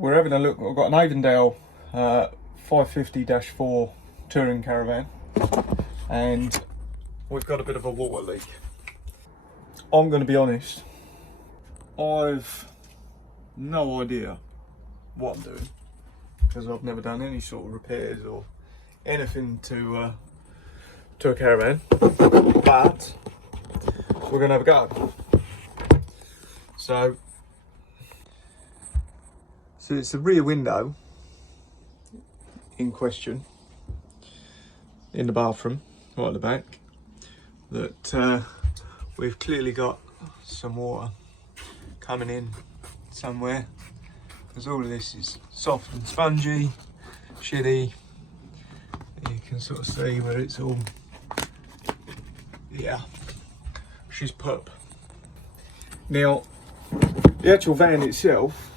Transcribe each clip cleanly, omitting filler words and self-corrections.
we're having a look. I've got an Avondale 550-4 touring caravan, and we've got a bit of a water leak. I'm going to be honest, I've no idea what I'm doing, because I've never done any sort of repairs or anything to a caravan, but we're going to have a go. So it's the rear window in question in the bathroom, right at the back, that we've clearly got some water coming in somewhere, because all of this is soft and spongy, shitty. You can sort of see where it's all, yeah, she's pup. Now, the actual van itself,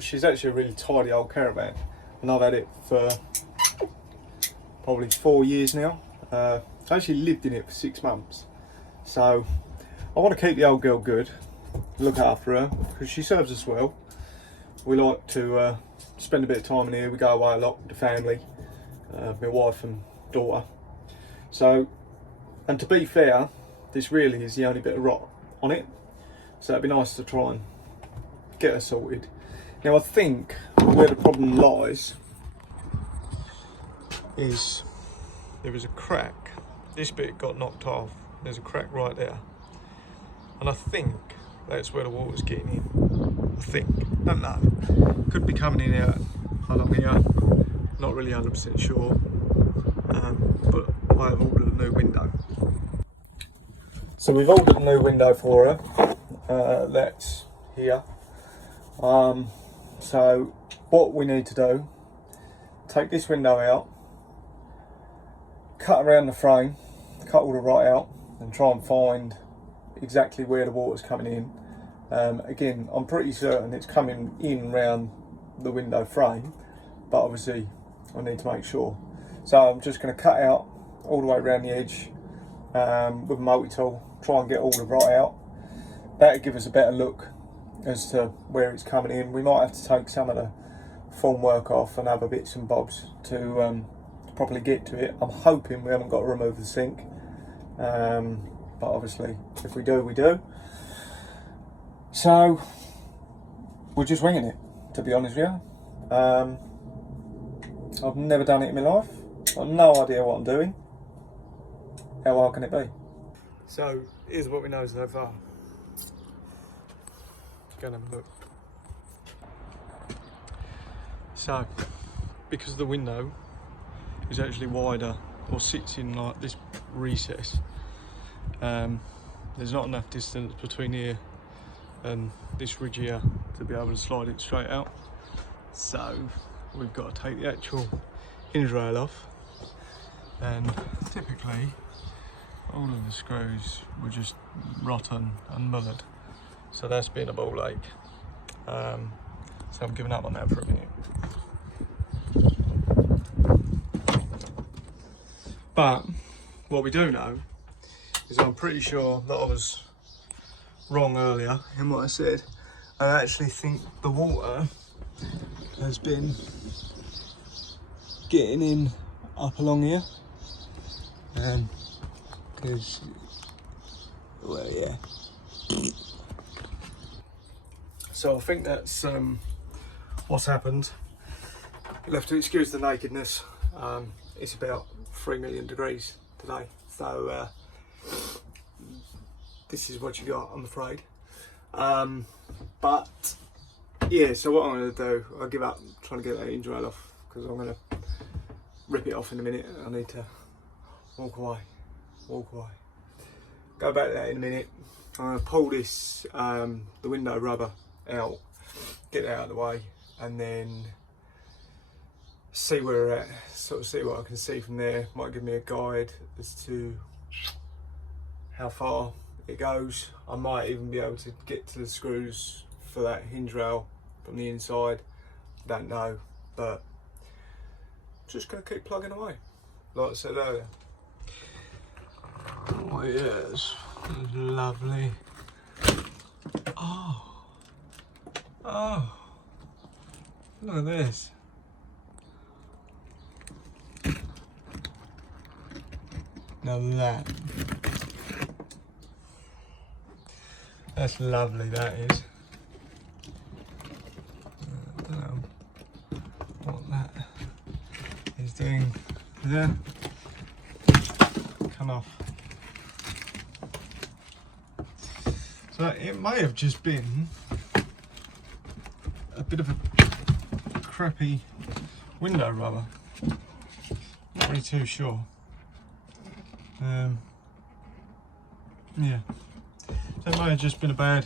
she's actually a really tidy old caravan, and I've had it for probably 4 years now. I actually lived in it for 6 months, so I want to keep the old girl good, look after her, because she serves us well. We like to spend a bit of time in here. We go away a lot with the family, my wife and daughter. So, and to be fair, this really is the only bit of rot on it, so it'd be nice to try and get her sorted. Now, I think where the problem lies is there is a crack. This bit got knocked off. There's a crack right there, and I think that's where the water's getting in. I think, don't know. Could be coming in out along here. Not really 100% sure, but I have ordered a new window. So we've ordered a new window for her. That's here. So what we need to do, take this window out, cut around the frame, cut all the rot out, and try and find exactly where the water's coming in. Again, I'm pretty certain it's coming in round the window frame, but obviously I need to make sure. So I'm just going to cut out all the way around the edge with a multi-tool, try and get all the rot out. That'll give us a better look as to where it's coming in. We might have to take some of the formwork off and other bits and bobs to properly get to it. I'm hoping we haven't got to remove the sink, but obviously if we do, we do. So we're just winging it, to be honest with you. I've never done it in my life. I've no idea what I'm doing. How hard can it be? So here's what we know so far. Go and have a look. So, because the window is actually wider, or sits in like this recess, there's not enough distance between here and this ridge here to be able to slide it straight out. So we've got to take the actual hinge rail off, and typically all of the screws were just rotten and mullered, so that's been a ball ache. So I'm giving up on that for a minute. But what we do know is I'm pretty sure that I was wrong earlier in what I said. I actually think the water has been getting in up along here, because, well, yeah. So I think that's what's happened. You'll have to excuse the nakedness. It's about 3 million degrees today, so this is what you got, I'm afraid. But yeah, so what I'm going to do, I'll give up trying to get that hinge rail off, because I'm going to rip it off in a minute. I need to walk away. Go back to that in a minute. I'm going to pull this, the window rubber out, get it out of the way, and then see where we're at, sort of see what I can see from there. Might give me a guide as to how far it goes. I might even be able to get to the screws for that hinge rail from the inside. Don't know, but just gonna keep plugging away, like I said earlier. Oh yes, lovely. Oh, Look at this. Now that's lovely, that is. I don't know what that is doing there. Come off. So it may have just been a bit of a crappy window rubber. Not really too sure. Yeah, so it may have just been a bad,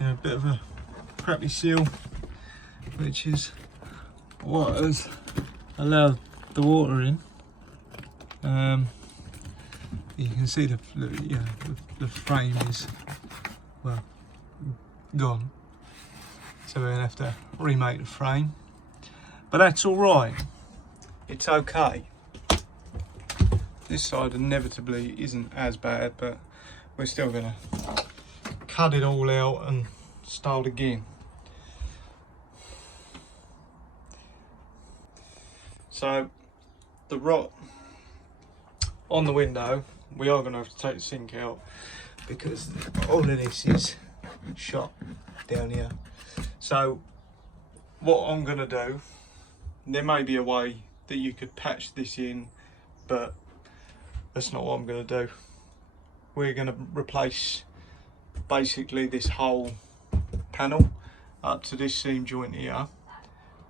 a bit of a crappy seal, which is what has allowed the water in. You can see the frame is, well, gone, so we're gonna have to remake the frame, but that's all right. It's okay. This side inevitably isn't as bad, but we're still gonna cut it all out and start again. So the rot on the window, we are gonna have to take the sink out because all of this is shot down here. So what I'm gonna do, there may be a way that you could patch this in, but that's not what I'm going to do. We're going to replace basically this whole panel up to this seam joint here,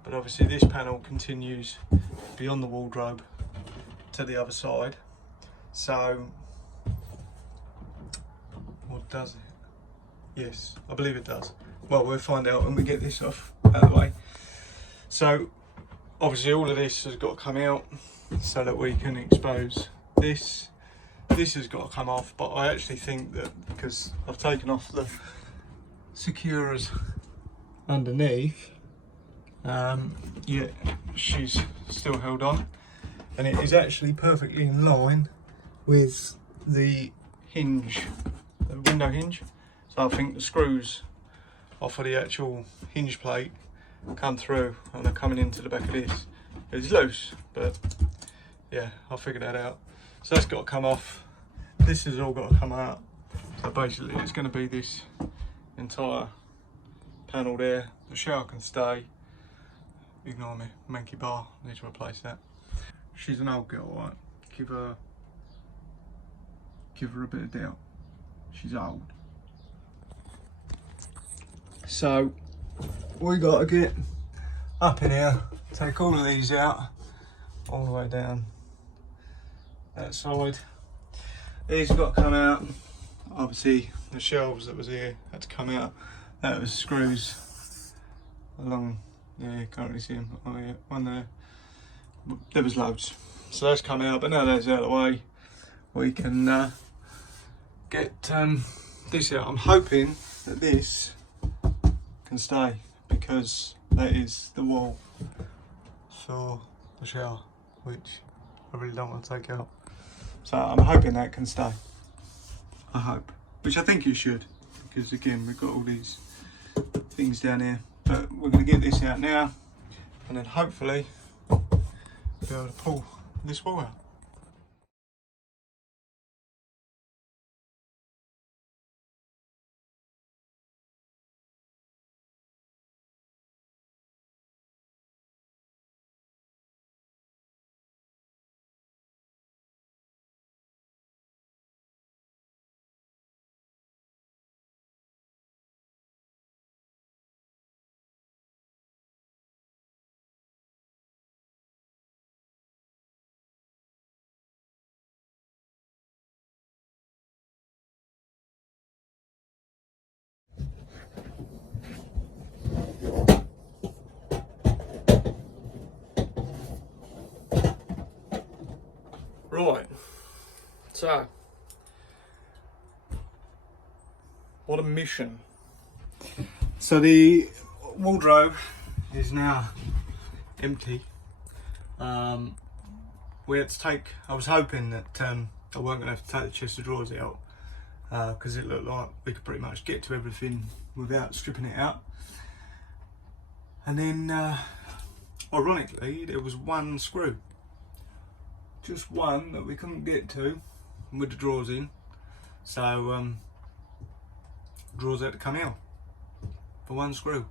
but obviously this panel continues beyond the wardrobe to the other side. So what does it? Yes, I believe it does. Well, we'll find out when we get this off out of the way. So obviously all of this has got to come out so that we can expose this. This has got to come off, but I actually think that because I've taken off the securers underneath, yeah, she's still held on, and it is actually perfectly in line with the hinge, the window hinge. So I think the screws off of the actual hinge plate come through and they're coming into the back of this. It's loose, but yeah, I'll figure that out. So that's got to come off. This has all got to come out. So basically it's going to be this entire panel there. The shower can stay. Ignore me, monkey bar, need to replace that. She's an old girl, right? Give her a bit of doubt. She's old. So we got to get up in here, take all of these out, all the way down that side. These have got to come out. Obviously the shelves that was here had to come out. That was screws along, yeah, you can't really see them. Oh yeah, one there. There was loads. So that's come out, but now that's out of the way, we can get this out. I'm hoping that this can stay because that is the wall for the shower, which I really don't want to take out. So I'm hoping that can stay. I hope, which I think it should, because again we've got all these things down here. But we're going to get this out now, and then hopefully be able to pull this wall out. Right, so what a mission. So the wardrobe is now empty. We had to take, I was hoping that I weren't going to have to take the chest of drawers out because it looked like we could pretty much get to everything without stripping it out. And then ironically there was one screw, just one, that we couldn't get to with the drawers in, so drawers had to come out for one screw.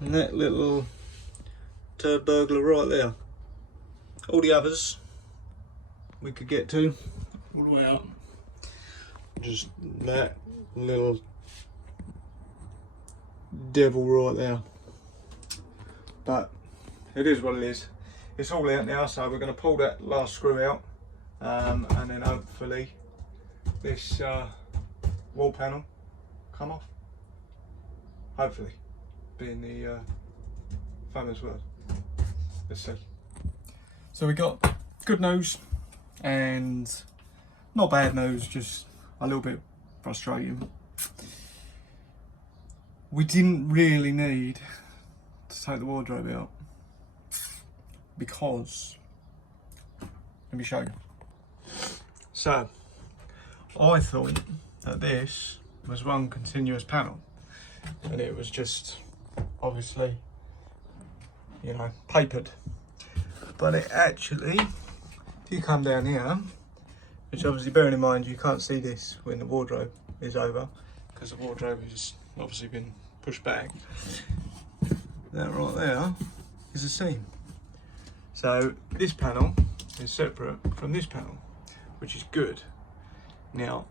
And that little turd burglar right there. All the others we could get to all the way out. Just that little devil right there. But it is what it is. It's all out now, so we're going to pull that last screw out, and then hopefully this wall panel come off. Hopefully, being the famous word. Let's see. So we got good news and not bad news, just a little bit frustrating. We didn't really need to take the wardrobe out because, let me show you. So I thought that this was one continuous panel and it was just obviously, you know, papered. But it actually, if you come down here, which obviously bearing in mind you can't see this when the wardrobe is over because the wardrobe has obviously been pushed back. That right there is a seam. So this panel is separate from this panel, which is good. Now,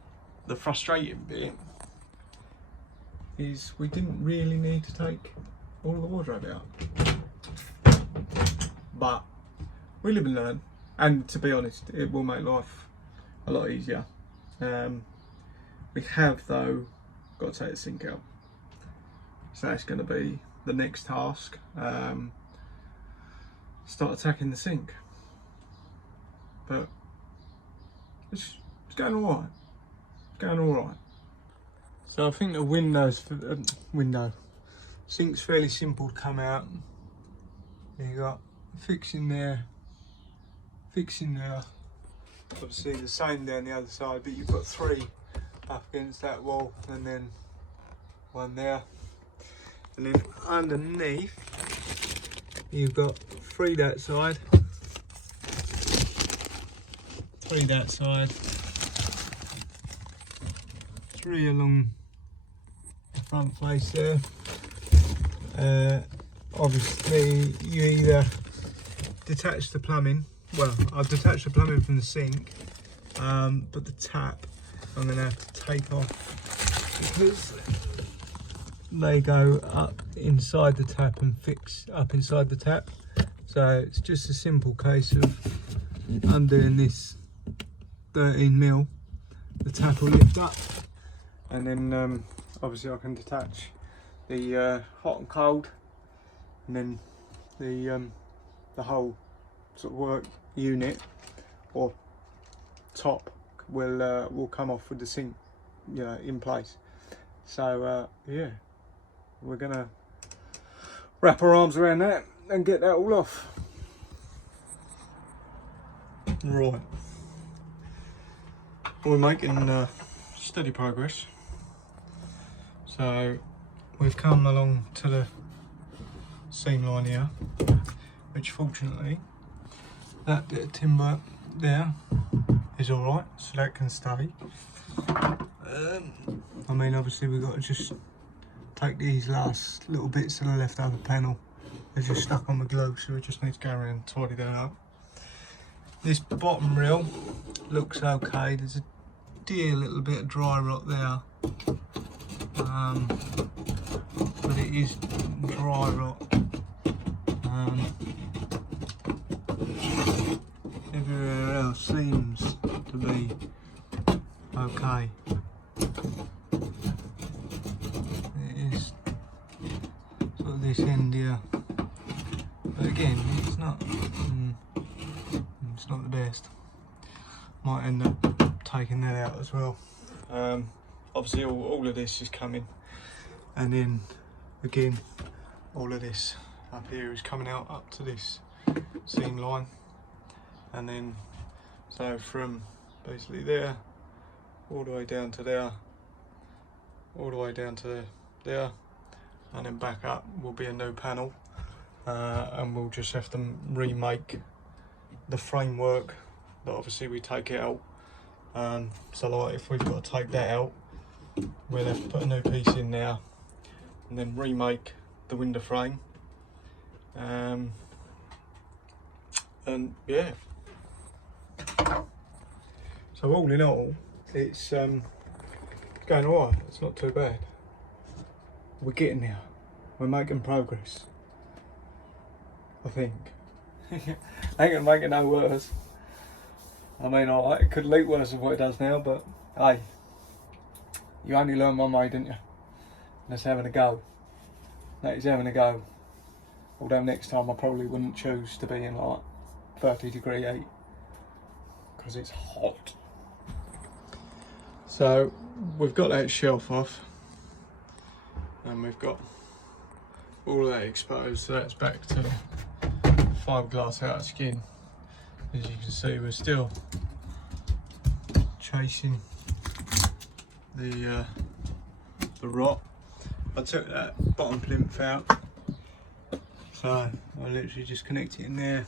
the frustrating bit is we didn't really need to take all the wardrobe out. But we live and learn, and to be honest, it will make life a lot easier. We have though got to take the sink out, so that's going to be the next task. Start attacking the sink, but it's going all right. It's going all right. So I think the sink's fairly simple to come out. You got fixing there. Obviously the same down the other side, but you've got three up against that wall, and then one there, and then underneath you've got three that side, three along the front face there. Obviously you either detach the plumbing, well, I've detached the plumbing from the sink, but the tap I'm going to have to take off because they go up inside the tap and fix up inside the tap. So it's just a simple case of undoing this 13mm, the tap will lift up, and then obviously I can detach the hot and cold, and then the whole sort of work unit or top will come off with the sink, you know, in place. So yeah, we're gonna wrap our arms around that and get that all off. Right, we're making steady progress. So we've come along to the seam line here, which fortunately that bit of timber there is alright, so that can stay. I mean, obviously we've got to just take these last little bits of the leftover panel. They're just stuck on the glue, so we just need to go around and tidy that up. This bottom rail looks okay. There's a dear little bit of dry rot there, but it is dry rot. Everywhere else seems to be okay. It is sort of this end here, but again, it's not the best. Might end up taking that out as well. Obviously all of this is coming, and then again all of this up here is coming out up to this seam line, and then so from basically there all the way down to there, all the way down to there, and then back up will be a new panel, and we'll just have to remake the framework that obviously we take it out. So like if we've got to take that out, we'll have to put a new piece in there and then remake the window frame. And yeah, so all in all, it's going alright. It's not too bad. We're getting there. We're making progress, I think. I ain't gonna make it no worse. I mean, alright, it could leak worse than what it does now, but hey, you only learn one way, didn't you? And that's having a go. That is having a go. Although next time I probably wouldn't choose to be in like 30-degree heat, because it's hot. So we've got that shelf off, and we've got all of that exposed, so that's back to fiberglass out of skin. As you can see, we're still chasing the rot. I took that bottom plinth out, so I literally just connect it in there,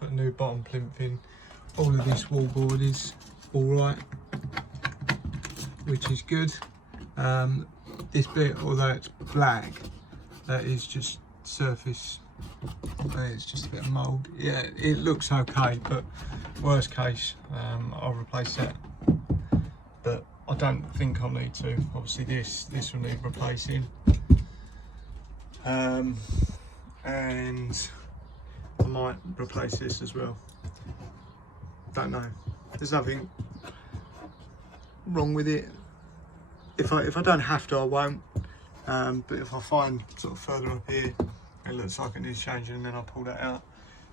put a new bottom plinth in. All of this wallboard is alright, which is good. This bit, although it's black, that is just surface, it's just a bit of mould. Yeah, it looks okay, but worst case, I'll replace that. But I don't think I'll need to. Obviously this will need replacing. And I might replace this as well. Don't know. There's nothing wrong with it. If I don't have to, I won't. But if I find sort of further up here it looks like it needs changing, and then I'll pull that out.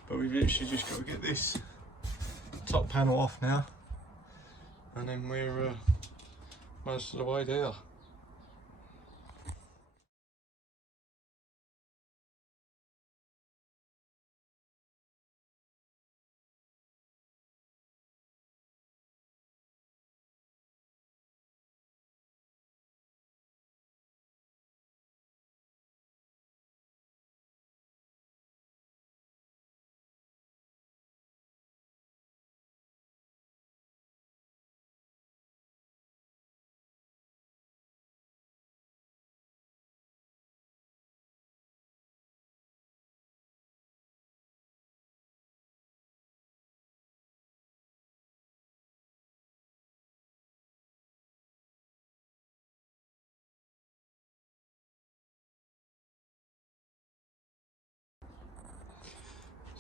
But we've literally just got to get this top panel off now, and then we're most of the way there.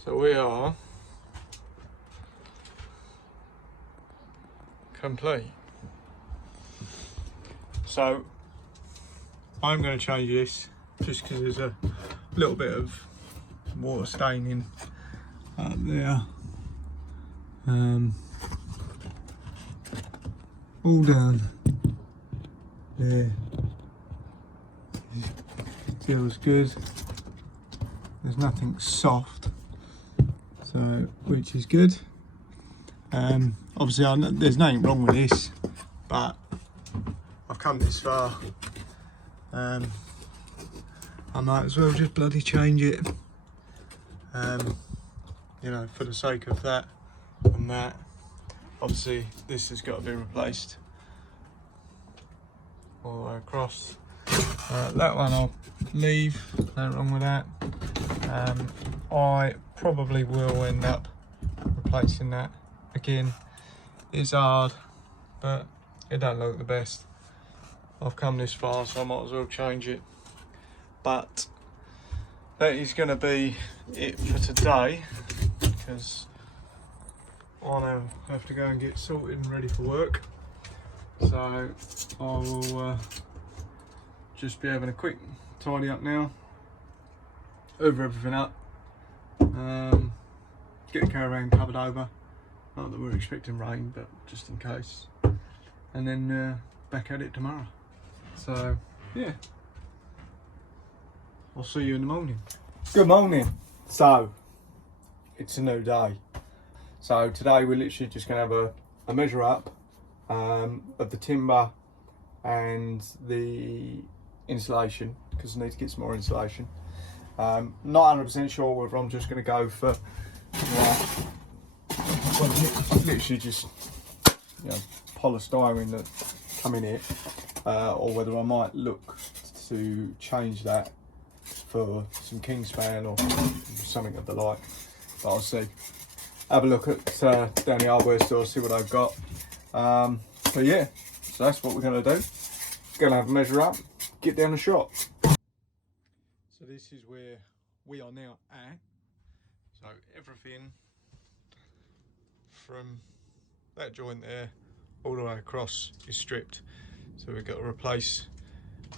So we are complete. So I'm going to change this just because there's a little bit of water staining up there. All down there. Feels good. There's nothing soft, so which is good. Obviously there's nothing wrong with this, but I've come this far. I might as well just bloody change it. You know, for the sake of that and that. Obviously this has got to be replaced all the way across. That one I'll leave, nothing wrong with that. I probably will end up replacing that again. It's hard, but it don't look the best. I've come this far, so I might as well change it. But that is going to be it for today, because I now have to go and get sorted and ready for work. So I will just be having a quick tidy up now, hoover everything up, get the caravan covered over, not that we're expecting rain, but just in case, and then back at it tomorrow. So yeah, I'll see you in the morning. Good morning. So it's a new day. So today we're literally just going to have a measure up of the timber and the insulation because I need to get some more insulation. Not 100% sure whether I'm just going to go for literally just polystyrene that come in here, or whether I might look to change that for some Kingspan or something of the like. But I'll see. Have a look at down the hardware store, see what I've got. But yeah, so that's what we're going to do. Going to have a measure up, get down the shop. So this is where we are now at. So everything from that joint there all the way across is stripped. So we've got to replace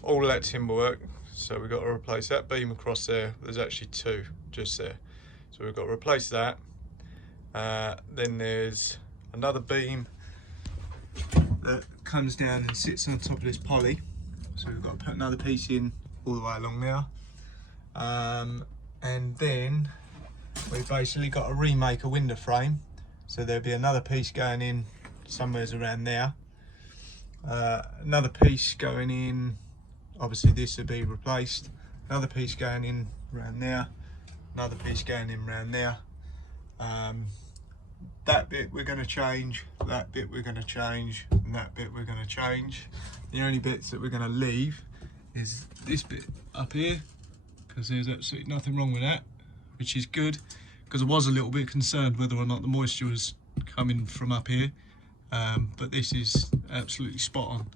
all of that timber work. So we've got to replace that beam across there. There's actually two just there. So we've got to replace that. Then there's another beam that comes down and sits on top of this poly. So we've got to put another piece in all the way along there. And then we've basically got to remake a window frame. So there'll be another piece going in somewhere around there. Another piece going in, obviously this will be replaced. Another piece going in around there. Another piece going in around there. That bit we're going to change, that bit we're going to change, and that bit we're going to change. The only bits that we're going to leave is this bit up here, because there's absolutely nothing wrong with that, which is good, because I was a little bit concerned whether or not the moisture was coming from up here, but this is absolutely spot on,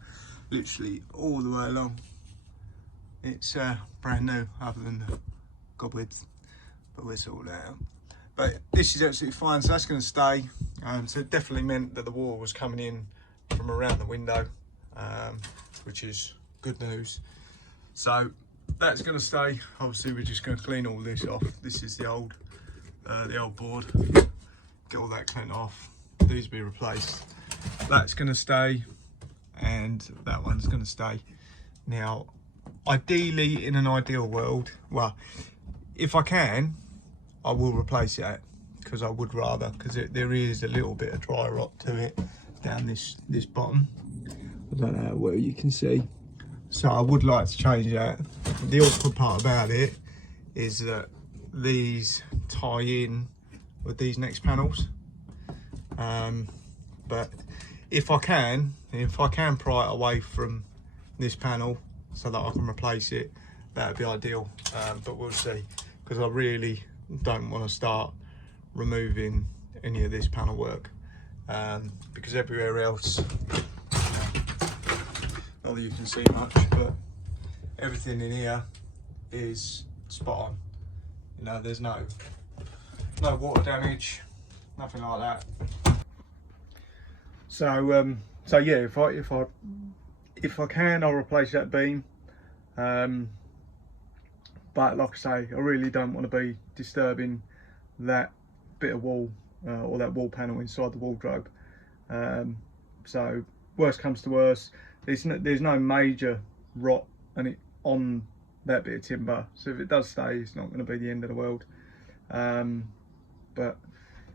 literally all the way along. It's brand new, other than the gobwebs, but we'll sort that out. But this is absolutely fine, so that's going to stay. So it definitely meant that the water was coming in from around the window, which is good news. So that's going to stay. Obviously we're just going to clean all this off. This is the old board. Get all that cleaned off. These will be replaced. That's going to stay, and that one's going to stay. Now, ideally, in an ideal world, well, if I can, I will replace that, because I would rather, because there is a little bit of dry rot to it down this bottom. I don't know how well you can see. So I would like to change that. The awkward part about it is that these tie in with these next panels. But if I can pry it away from this panel so that I can replace it, that would be ideal. But we'll see, because I really don't want to start removing any of this panel work, because everywhere else, not that you can see much, but everything in here is spot on. You know, there's no water damage, nothing like that. So so yeah, if I can, I'll replace that beam. But like I say, I really don't want to be disturbing that bit of wall or that wall panel inside the wardrobe. So worst comes to worst, there's no major rot on that bit of timber. So if it does stay, it's not going to be the end of the world. But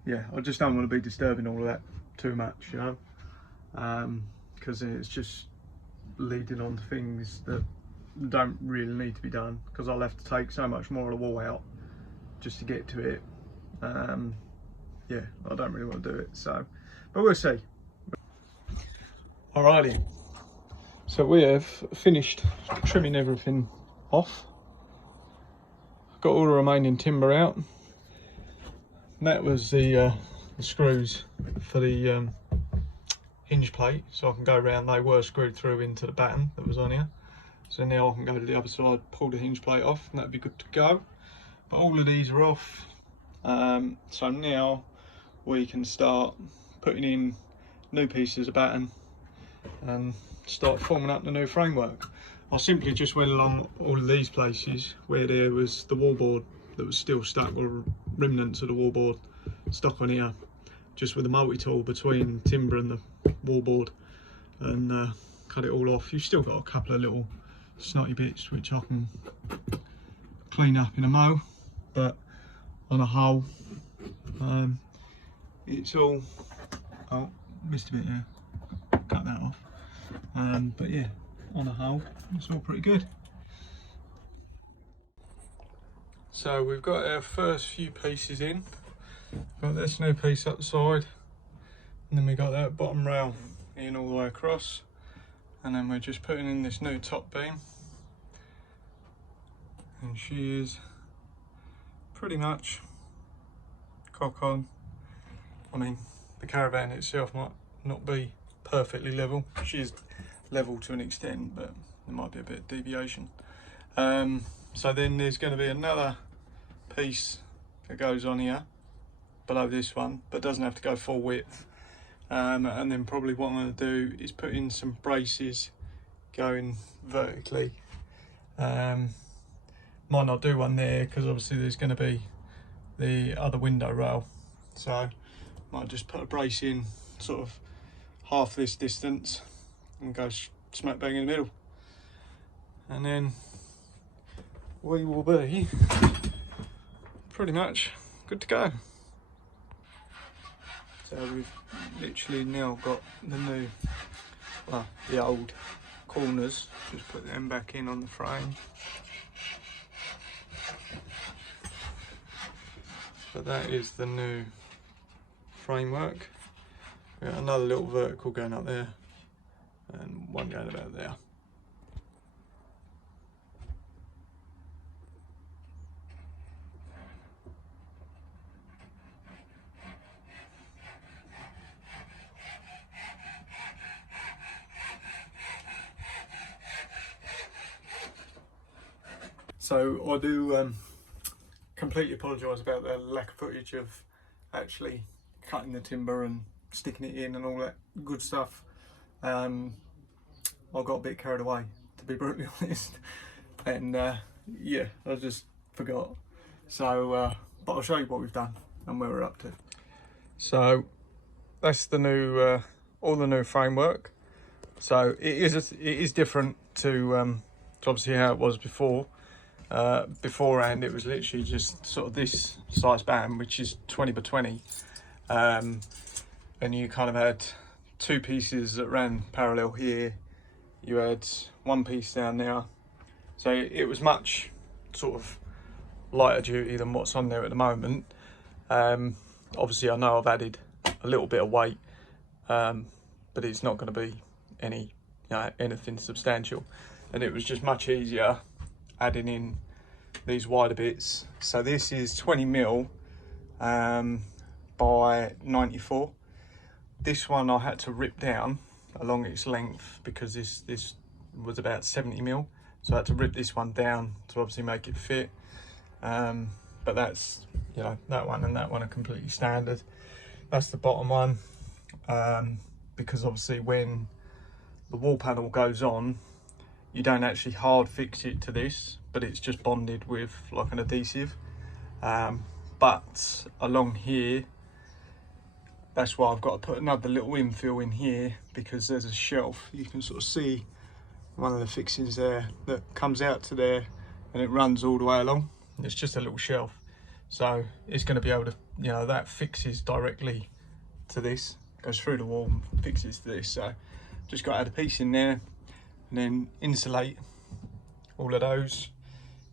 yeah, I just don't want to be disturbing all of that too much, you know, because it's just leading on to things that don't really need to be done, because I'll have to take so much more of the wall out just to get to it. Yeah, I don't really want to do it, so, but we'll see. Alrighty, so we have finished trimming everything off. Got all the remaining timber out. And that was the screws for the hinge plate, so I can go around. They were screwed through into the batten that was on here. So now I can go to the other side, pull the hinge plate off, and that'd be good to go. But all of these are off. So now we can start putting in new pieces of batten and start forming up the new framework. I simply just went along all of these places where there was the wallboard that was still stuck, or remnants of the wallboard stuck on here, just with a multi-tool between timber and the wallboard, and cut it all off. You've still got a couple of little snotty bits which I can clean up in a mow, but on a whole, it's all, oh, missed a bit there, cut that off, but yeah, on a whole, it's all pretty good. So we've got our first few pieces in. Got this new piece up the side, and then we got that bottom rail in all the way across, and then we're just putting in this new top beam, and she is pretty much cock on. I mean, the Caravan itself might not be perfectly level. She is level to an extent, but there might be a bit of deviation. So then there's going to be another piece that goes on here below this one, but doesn't have to go full width. And then probably what I'm going to do is put in some braces going vertically. Might not do one there because obviously there's going to be the other window rail, so might just put a brace in sort of half this distance and go smack bang in the middle, and then we will be pretty much good to go. So we've literally now got the new, well, the old corners, just put them back in on the frame. But that is the new framework. We've got another little vertical going up there and one going about there. So I do completely apologise about the lack of footage of actually cutting the timber and sticking it in and all that good stuff. I got a bit carried away, to be brutally honest, and yeah, I just forgot. So, but I'll show you what we've done and where we're up to. So that's the new, all the new framework. So it is different to obviously how it was before. Beforehand it was literally just sort of this size band, which is 20 by 20, and you kind of had two pieces that ran parallel here, you had one piece down there, so it was much sort of lighter duty than what's on there at the moment. Obviously I know I've added a little bit of weight, but it's not going to be anything substantial, and it was just much easier adding in these wider bits. So this is 20 mil by 94. This one I had to rip down along its length because this was about 70 mil, so I had to rip this one down to obviously make it fit. But that's, you know, that one and that one are completely standard. That's the bottom one, because obviously when the wall panel goes on, you don't actually hard fix it to this, but it's just bonded with like an adhesive. But along here, that's why I've got to put another little infill in here, because there's a shelf. You can sort of see one of the fixings there that comes out to there and it runs all the way along. It's just a little shelf. So it's going to be able to, you know, that fixes directly to this, goes through the wall and fixes to this. So just got to add a piece in there, and then insulate all of those,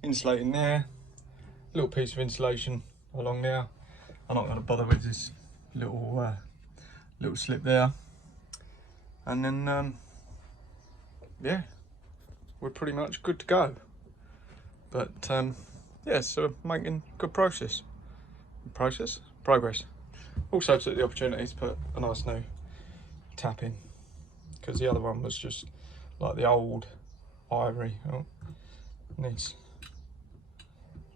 insulate in there, little piece of insulation along there. I'm not going to bother with this little little slip there, and then yeah, we're pretty much good to go. But yeah, so making good progress. Also took the opportunity to put a nice new tap in, because the other one was just like the old ivory. Oh, needs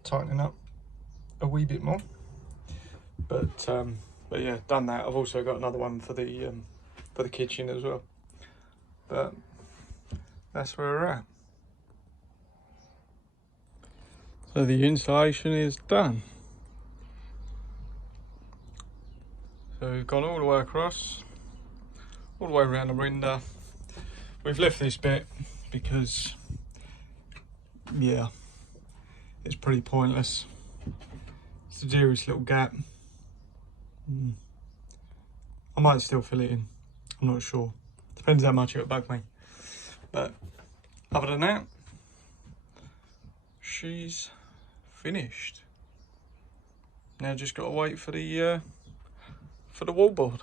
tightening up a wee bit more, but yeah, done that. I've also got another one for the kitchen as well, but that's where we're at. So the insulation is done. So we've gone all the way across, all the way around the window. We've left this bit because, yeah, it's pretty pointless. It's the dearest little gap. I might still fill it in, I'm not sure. Depends how much it would bug me. But other than that, she's finished. Now just got to wait for the wallboard.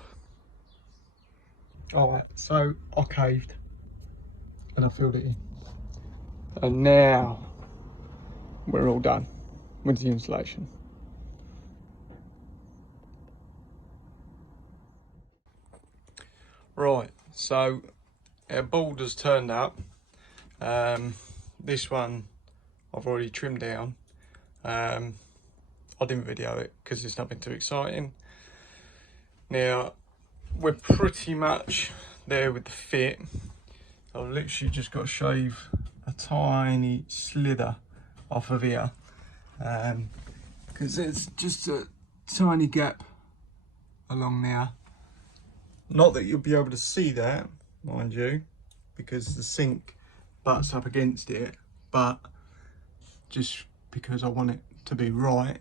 Alright, so I caved and I filled it in. And now we're all done with the installation. Right, so our board has turned up. This one I've already trimmed down. I didn't video it because it's nothing too exciting. Now we're pretty much there with the fit. I've literally just got to shave a tiny slither off of here because there's just a tiny gap along there. Not that you'll be able to see that, mind you, because the sink butts up against it, but just because I want it to be right.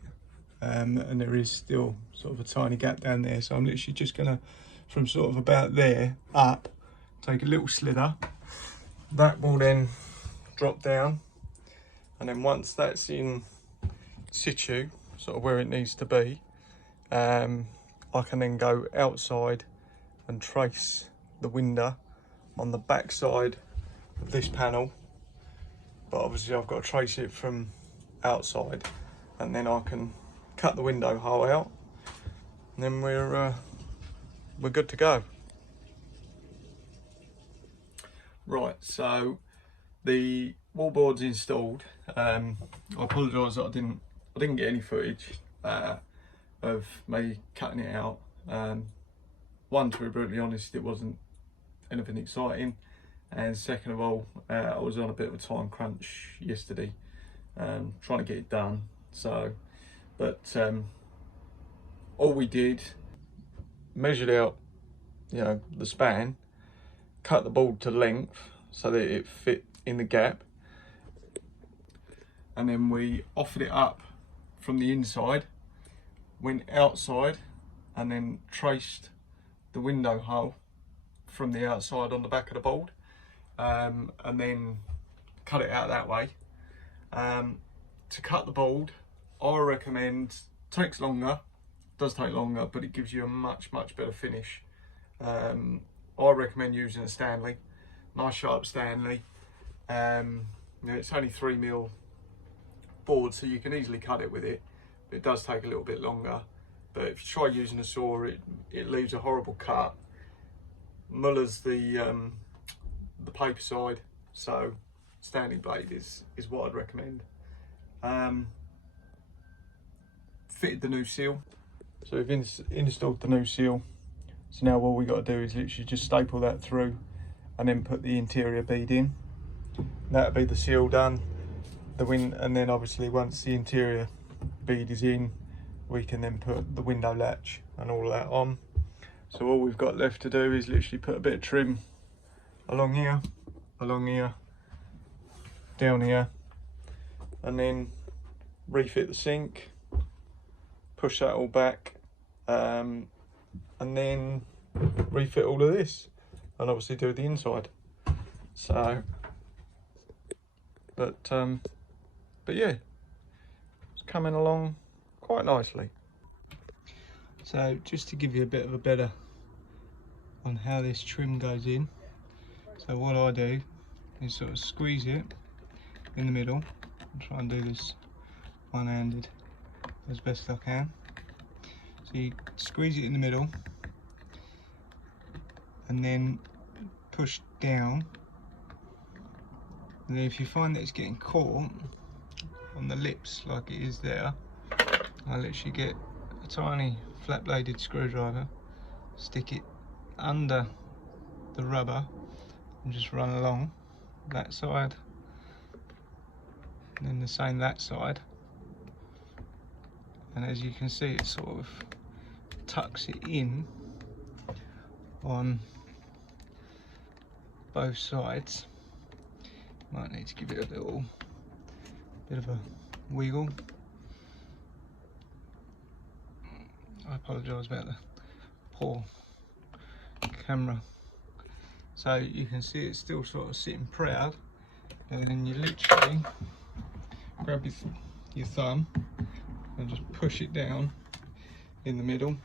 And there is still sort of a tiny gap down there, so I'm literally just gonna, from sort of about there up, take a little slither. That will then drop down, and then once that's in situ, sort of where it needs to be, I can then go outside and trace the window on the back side of this panel. But obviously I've got to trace it from outside, and then I can cut the window hole out, and then we're good to go. Right, so the wallboard's installed. I apologise that I didn't get any footage of me cutting it out. One, to be brutally honest, it wasn't anything exciting, and second of all, I was on a bit of a time crunch yesterday, trying to get it done. So, but all we did, measured out, you know, the span, cut the board to length so that it fit in the gap, and then we offered it up from the inside, went outside, and then traced the window hole from the outside on the back of the board, and then cut it out that way. To cut the board, I recommend, takes longer, does take longer, but it gives you a much better finish. I recommend using a Stanley, nice sharp Stanley. You know, it's only 3mm board, so you can easily cut it with it, but it does take a little bit longer. But if you try using a saw, it leaves a horrible cut. Muller's the paper side, so Stanley blade is what I'd recommend. Fitted the new seal, so we've installed the new seal. So now all we got to do is literally just staple that through, and then put the interior bead in. That'll be the seal done. And then obviously once the interior bead is in, we can then put the window latch and all that on. So all we've got left to do is literally put a bit of trim along here, down here, and then refit the sink, push that all back, and then refit all of this, and obviously do the inside. So, but yeah, it's coming along quite nicely. So just to give you a bit of a better on how this trim goes in, so what I do is sort of squeeze it in the middle and try and do this one-handed as best I can. So you squeeze it in the middle and then push down, and then if you find that it's getting caught on the lips like it is there, I literally get a tiny flat bladed screwdriver, stick it under the rubber and just run along that side, and then the same that side, and as you can see it sort of tucks it in on both sides. Might need to give it a little bit of a wiggle. I apologise about the poor camera. So you can see it's still sort of sitting proud, and then you literally grab your your thumb and just push it down in the middle.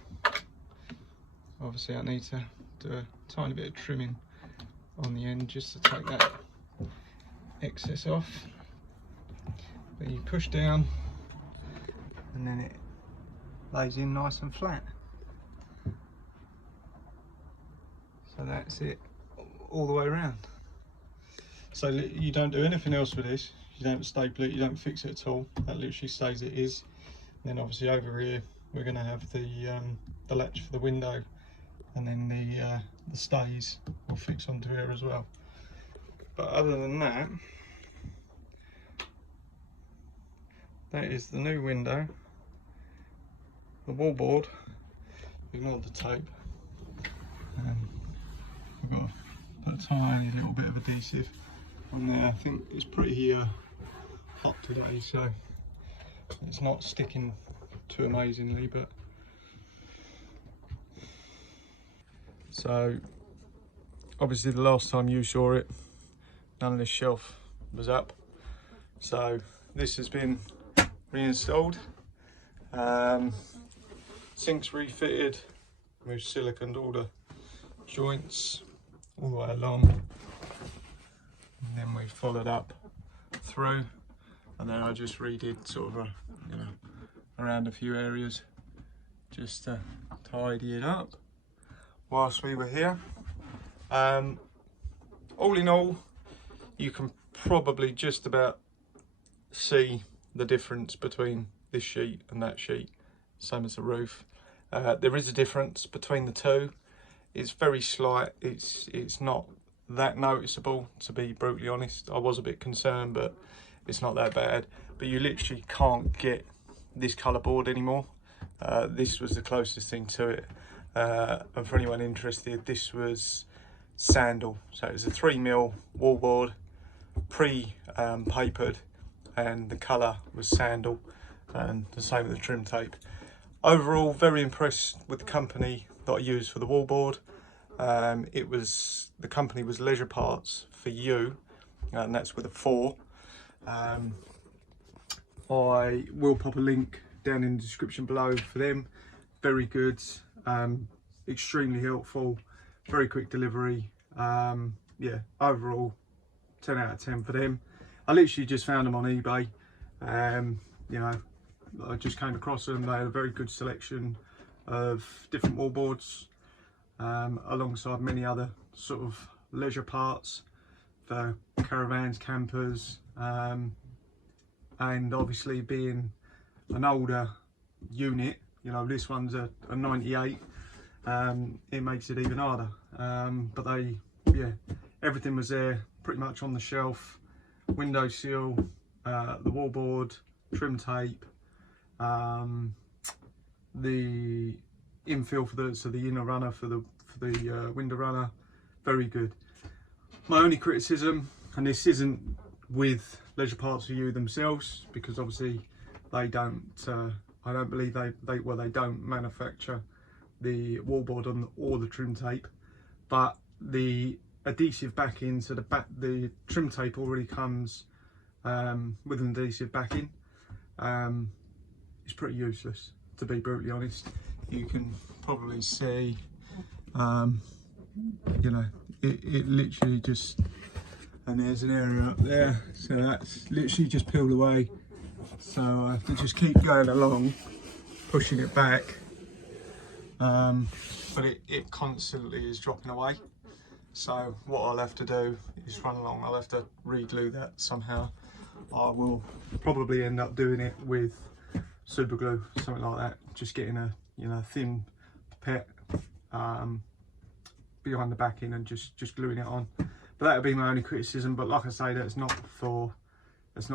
Obviously I need to do a tiny bit of trimming on the end just to take that excess off. But you push down and then it lays in nice and flat. So that's it all the way around. So you don't do anything else with this. You don't staple it, you don't fix it at all. That literally stays it is. Then obviously over here we're going to have the latch for the window, and then the stays will fix onto here as well. But other than that, that is the new window. The wallboard, ignore the tape. I've got to put a tiny little bit of adhesive on there. I think it's pretty hot today, so it's not sticking too amazingly, but so obviously the last time you saw it, none of this shelf was up, so this has been reinstalled. Sinks refitted, we've siliconed all the joints all the way along, and then we followed up through, and then I just redid sort of around a few areas just to tidy it up whilst we were here. All in all, you can probably just about see the difference between this sheet and that sheet, same as the roof. There is a difference between the two. It's very slight. It's not that noticeable, to be brutally honest. I was a bit concerned, but it's not that bad. But you literally can't get this colour board anymore. This was the closest thing to it. And for anyone interested, this was sandal. So it was a 3mm wallboard, pre-papered, and the colour was sandal, and the same with the trim tape. Overall, very impressed with the company that I used for the wallboard. The company was Leisure Parts for You, and that's with a 4. I will pop a link down in the description below for them. Very good, extremely helpful, very quick delivery. Yeah, overall 10 out of 10 for them. I literally just found them on eBay. You know, I just came across them. They had a very good selection of different wallboards, alongside many other sort of leisure parts for caravans, campers, and obviously being an older unit, you know, this one's a 98, it makes it even harder. But yeah, everything was there pretty much on the shelf. Window sill, the wallboard, trim tape, the infill for the inner runner for the window runner, very good. My only criticism, and this isn't with Leisure Parts for You themselves, because obviously they don't, I don't believe they don't manufacture the wallboard or the trim tape, but the adhesive backing, so the trim tape already comes with an adhesive backing. It's pretty useless, to be brutally honest. You can probably see, you know, it literally just, and there's an area up there, so that's literally just peeled away. So I have to just keep going along, pushing it back, but it constantly is dropping away. So what I'll have to do is run along, I'll have to re-glue that somehow. I will probably end up doing it with super glue, something like that, just getting a thin pipette behind the backing and just gluing it on. But that would be my only criticism. But like I say, that's not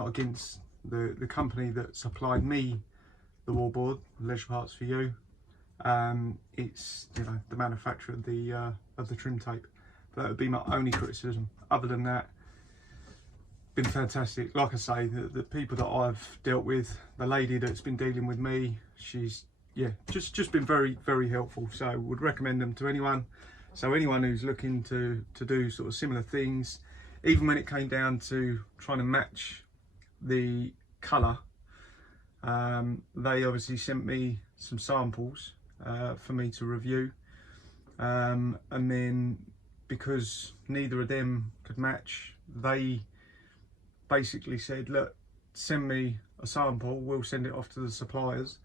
against the company that supplied me the wallboard, Leisure Parts for You. It's, you know, the manufacturer of the trim tape. But that would be my only criticism. Other than that, been fantastic. Like I say, the people that I've dealt with, the lady that's been dealing with me, she's, yeah, just been very, very helpful. So would recommend them to anyone. So anyone who's looking to do sort of similar things, even when it came down to trying to match the colour, They obviously sent me some samples for me to review, and then because neither of them could match, they basically said, look, send me a sample, we'll send it off to the suppliers,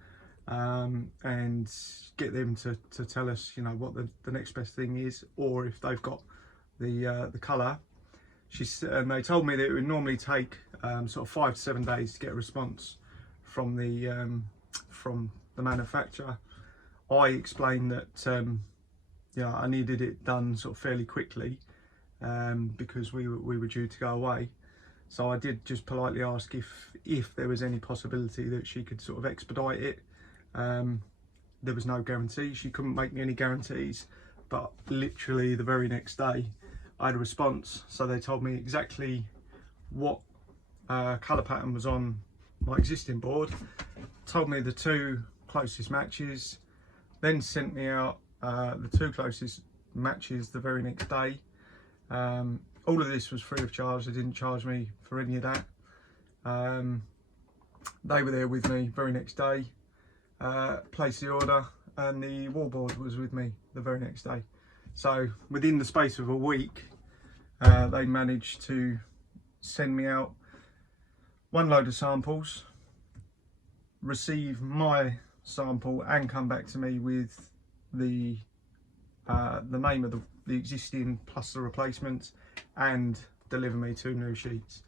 and get them to tell us, you know, what the next best thing is, or if they've got the colour. And they told me that it would normally take sort of 5 to 7 days to get a response from the manufacturer. I explained that yeah, I needed it done sort of fairly quickly, because we were due to go away. So I did just politely ask if there was any possibility that she could sort of expedite it. There was no guarantee. She couldn't make me any guarantees, but literally the very next day I had a response. So they told me exactly what colour pattern was on my existing board, told me the 2 closest matches, then sent me out the 2 closest matches the very next day. All of this was free of charge. They didn't charge me for any of that. They were there with me very next day, placed the order, and the wallboard was with me the very next day. So within the space of a week, they managed to send me out 1 load of samples, receive my sample, and come back to me with the name of the existing plus the replacements, and deliver me 2 new sheets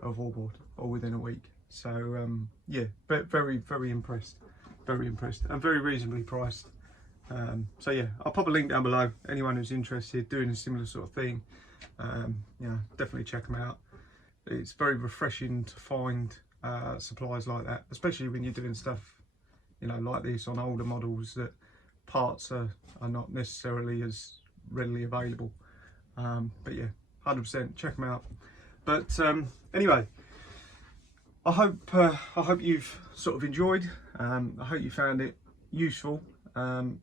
of wallboard all within a week. So yeah, but very impressed, and very reasonably priced. So yeah, I'll pop a link down below. Anyone who's interested doing a similar sort of thing, you know, definitely check them out. It's very refreshing to find supplies like that, especially when you're doing stuff, you know, like this on older models that parts are not necessarily as readily available. But yeah, 100% check them out. But anyway, I hope you've sort of enjoyed. I hope you found it useful and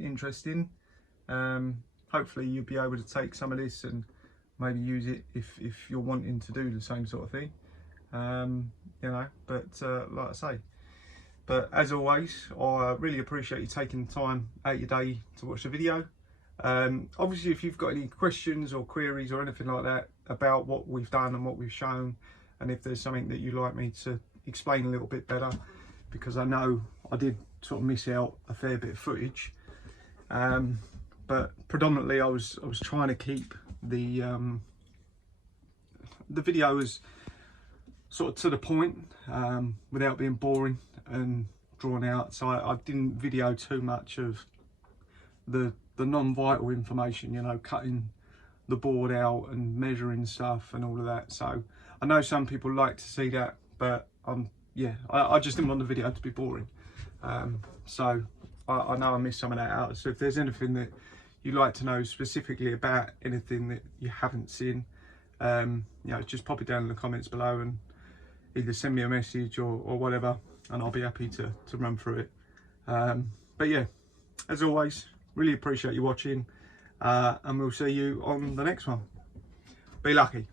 interesting. Hopefully you'll be able to take some of this and maybe use it if you're wanting to do the same sort of thing. You know, but like I say, but as always, I really appreciate you taking the time out of your day to watch the video. Obviously, if you've got any questions or queries or anything like that about what we've done and what we've shown, and if there's something that you'd like me to explain a little bit better, because I know I did sort of miss out a fair bit of footage, but predominantly I was trying to keep the video as sort of to the point, without being boring and drawn out. So I didn't video too much of the non-vital information, you know, cutting the board out and measuring stuff and all of that. So I know some people like to see that, but yeah, I just didn't want the video to be boring. So I know I missed some of that out. So if there's anything that you'd like to know specifically about anything that you haven't seen, you know, just pop it down in the comments below and either send me a message or whatever, and I'll be happy to run through it. But yeah, as always, really appreciate you watching, and we'll see you on the next one. Be lucky.